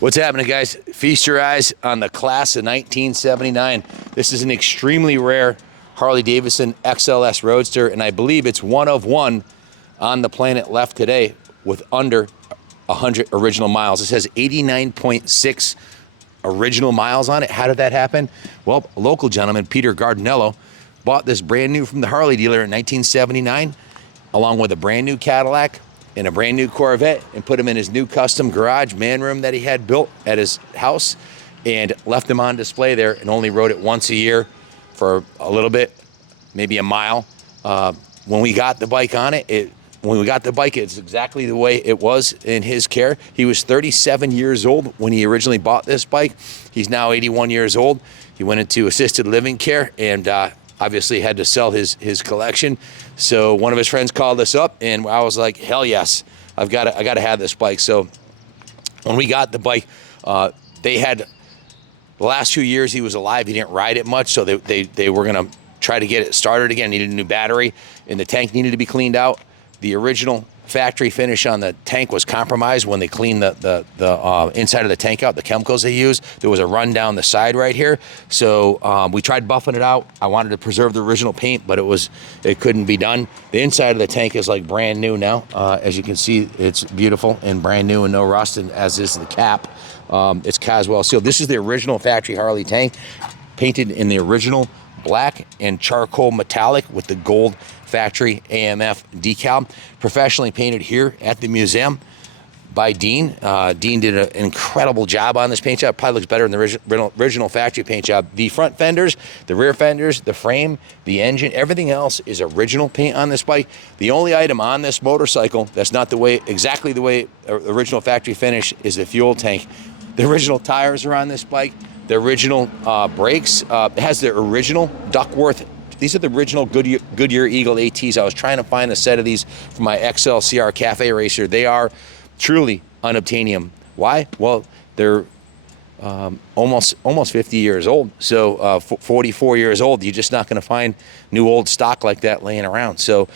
What's happening, guys? Feast your eyes on the class of 1979. This is an extremely rare Harley-Davidson XLS Roadster, and I believe it's one of one on the planet left today with under 100 original miles. It says 89.6 original miles on it. How did that happen? Well, a local gentleman, Peter Gardinello, bought this brand new from the Harley dealer in 1979, along with a brand new Cadillac and a brand new Corvette, and put them in his new custom garage man room that he had built at his house, and left them on display there, and only rode it once a year for a little bit, maybe a mile. When we got the bike on it, it's exactly the way it was in his care. He was 37 years old when he originally bought this bike. He's now 81 years old. He went into assisted living care and obviously had to sell his collection. So one of his friends called us up, and I was like, hell yes, I got to have this bike. So when we got the bike, they had, the last 2 years he was alive, he didn't ride it much, so they were gonna try to get it started again. Needed a new battery, and the tank needed to be cleaned out. The original factory finish on the tank was compromised when they cleaned the inside of the tank out, the chemicals they used. There was a run down the side right here. So we tried buffing it out. I wanted to preserve the original paint, but it couldn't be done. The inside of the tank is like brand new now. As you can see, it's beautiful and brand new and no rust, and as is the cap. It's Caswell sealed. This is the original factory Harley tank, painted in the original black and charcoal metallic with the gold factory AMF decal, professionally painted here at the museum by Dean. Dean did an incredible job on this paint job. Probably looks better than the original factory paint job. The front fenders, the rear fenders, the frame, the engine, everything else is original paint on this bike. The only item on this motorcycle that's not exactly the way original factory finish is the fuel tank. The original tires are on this bike. The original brakes, it has the original Duckworth. These are the original Goodyear Eagle ATs. I was trying to find a set of these for my XLCR Cafe Racer. They are truly unobtainium. Why? Well, they're almost 50 years old. So 44 years old, you're just not going to find new old stock like that laying around. So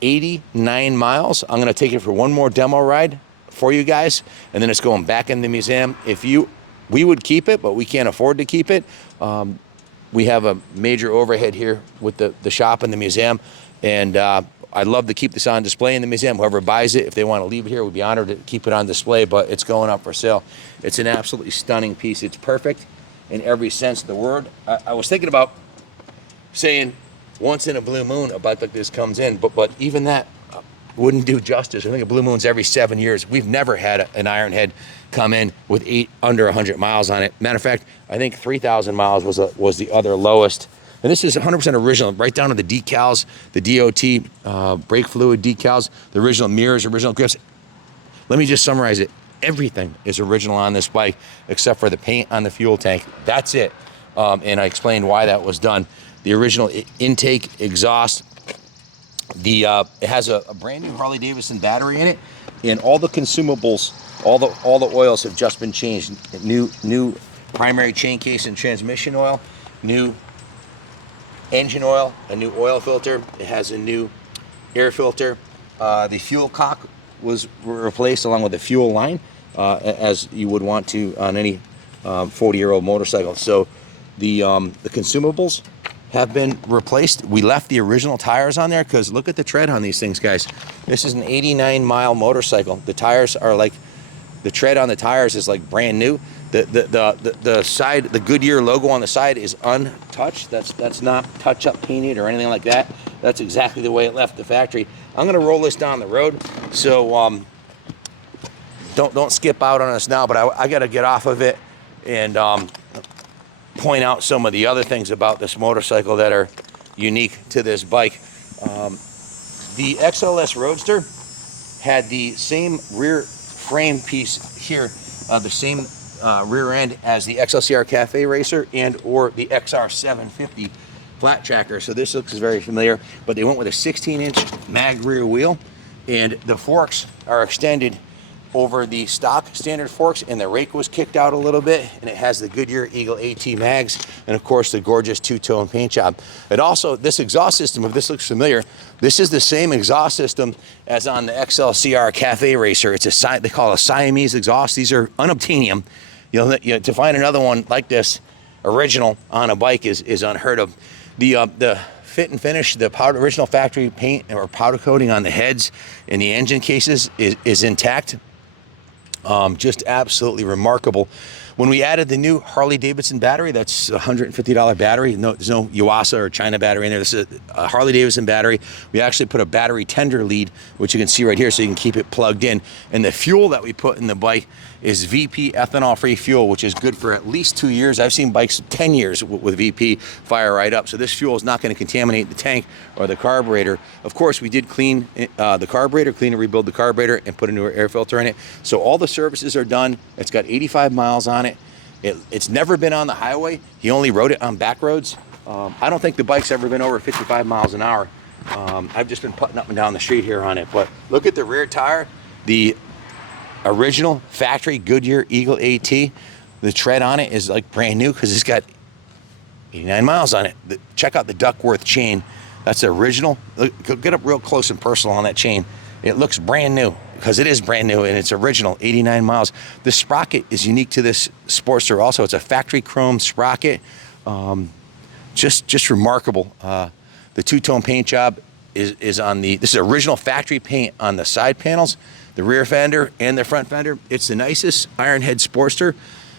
89 miles. I'm going to take it for one more demo ride for you guys, and then it's going back in the museum. We would keep it, but we can't afford to keep it. We have a major overhead here with the shop and the museum, and I'd love to keep this on display in the museum. Whoever buys it, if they want to leave it here, we'd be honored to keep it on display, but it's going up for sale. It's an absolutely stunning piece. It's perfect in every sense of the word. I was thinking about saying once in a blue moon a bike like this comes in, but even that wouldn't do justice. I think a blue moon's every 7 years. We've never had an Ironhead come in with under 100 miles on it. Matter of fact, I think 3,000 miles was the other lowest. And this is 100% original, right down to the decals, the DOT brake fluid decals, the original mirrors, original grips. Let me just summarize it. Everything is original on this bike except for the paint on the fuel tank. That's it. And I explained why that was done. The original intake, exhaust. It has a brand new Harley-Davidson battery in it, and all the consumables, all the oils have just been changed. New primary chain case and transmission oil, new engine oil, a new oil filter. It has a new air filter. The fuel cock was replaced along with the fuel line, as you would want to on any 40-year-old motorcycle. So the consumables have been replaced. We left the original tires on there because look at the tread on these things, guys. This is an 89-mile motorcycle. The tires are like, the tread on the tires is like brand new. The side, the Goodyear logo on the side is untouched. That's not touch-up painted or anything like that. That's exactly the way it left the factory. I'm gonna roll this down the road, so don't skip out on us now. But I gotta get off of it and point out some of the other things about this motorcycle that are unique to this bike. The XLS Roadster had the same rear frame piece here, the same rear end as the XLCR Cafe Racer and or the XR750 flat tracker. So this looks very familiar, but they went with a 16-inch mag rear wheel, and the forks are extended over the stock standard forks, and the rake was kicked out a little bit, and it has the Goodyear Eagle AT mags, and of course the gorgeous two-tone paint job. It also, this exhaust system, if this looks familiar, this is the same exhaust system as on the XLCR Cafe Racer. It's they call it a Siamese exhaust. These are unobtainium. To find another one like this original on a bike is unheard of. The fit and finish, the original factory paint or powder coating on the heads and the engine cases is intact. Just absolutely remarkable. When we added the new Harley-Davidson battery, that's a $150 battery. There's no Yuasa or China battery in there. This is a Harley-Davidson battery. We actually put a battery tender lead, which you can see right here, so you can keep it plugged in. And the fuel that we put in the bike is VP ethanol-free fuel, which is good for at least 2 years. I've seen bikes 10 years with VP fire right up. So this fuel is not going to contaminate the tank or the carburetor. Of course, we did clean the carburetor, clean and rebuild the carburetor, and put a new air filter in it. So all the services are done. It's got 85 miles on it. It's never been on the highway. He only rode it on back roads. I don't think the bike's ever been over 55 miles an hour. I've just been putting up and down the street here on it. But look at the rear tire. The original factory Goodyear Eagle AT. The tread on it is like brand new because it's got 89 miles on it. Check out the Duckworth chain. That's the original. Look, get up real close and personal on that chain. It looks brand new because it is brand new and it's original, 89 miles. The sprocket is unique to this Sportster also. It's a factory chrome sprocket. Just remarkable. The two-tone paint job is on this is original factory paint on the side panels, the rear fender and the front fender. It's the nicest Ironhead Sportster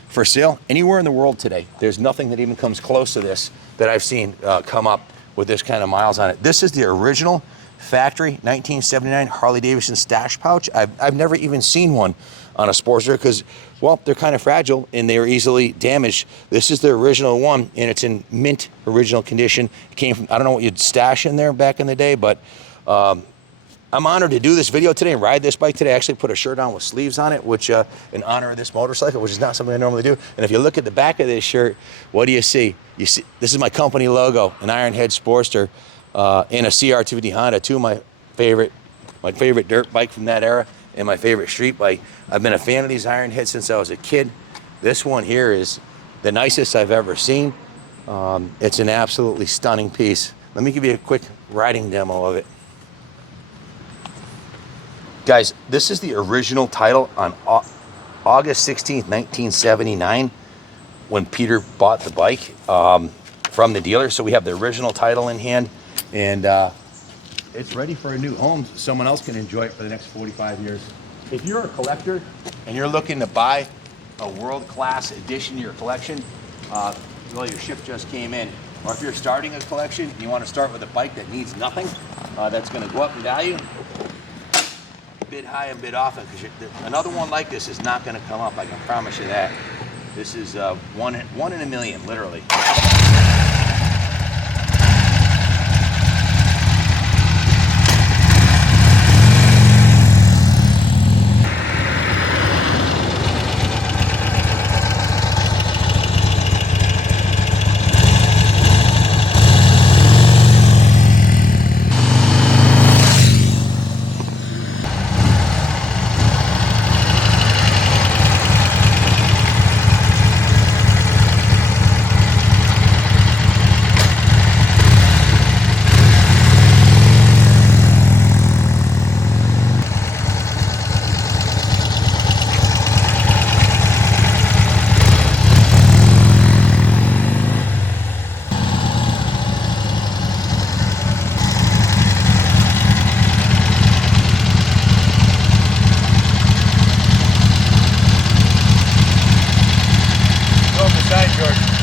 for sale anywhere in the world today. There's nothing that even comes close to this that I've seen come up with this kind of miles on it. This is the original factory 1979 Harley-Davidson stash pouch. I've never even seen one on a Sportster because, well, they're kind of fragile and they're easily damaged. This is the original one, and it's in mint original condition. It came from, I don't know what you'd stash in there back in the day, but I'm honored to do this video today and ride this bike today. I actually put a shirt on with sleeves on it, which in honor of this motorcycle, which is not something I normally do. And if you look at the back of this shirt, what do you see? You see, this is my company logo, an Ironhead Sportster, and a CR250 Honda, two of my favorite dirt bike from that era and my favorite street bike. I've been a fan of these Ironheads since I was a kid. This one here is the nicest I've ever seen. It's an absolutely stunning piece. Let me give you a quick riding demo of it. Guys, this is the original title on August 16th, 1979, when Peter bought the bike from the dealer. So we have the original title in hand, and it's ready for a new home. Someone else can enjoy it for the next 45 years. If you're a collector and you're looking to buy a world-class addition to your collection, well, your shift just came in. Or if you're starting a collection and you want to start with a bike that needs nothing, that's going to go up in value, bid high and bid often, because another one like this is not going to come up. I can promise you that. This is one in a million, literally. Go up the side, George.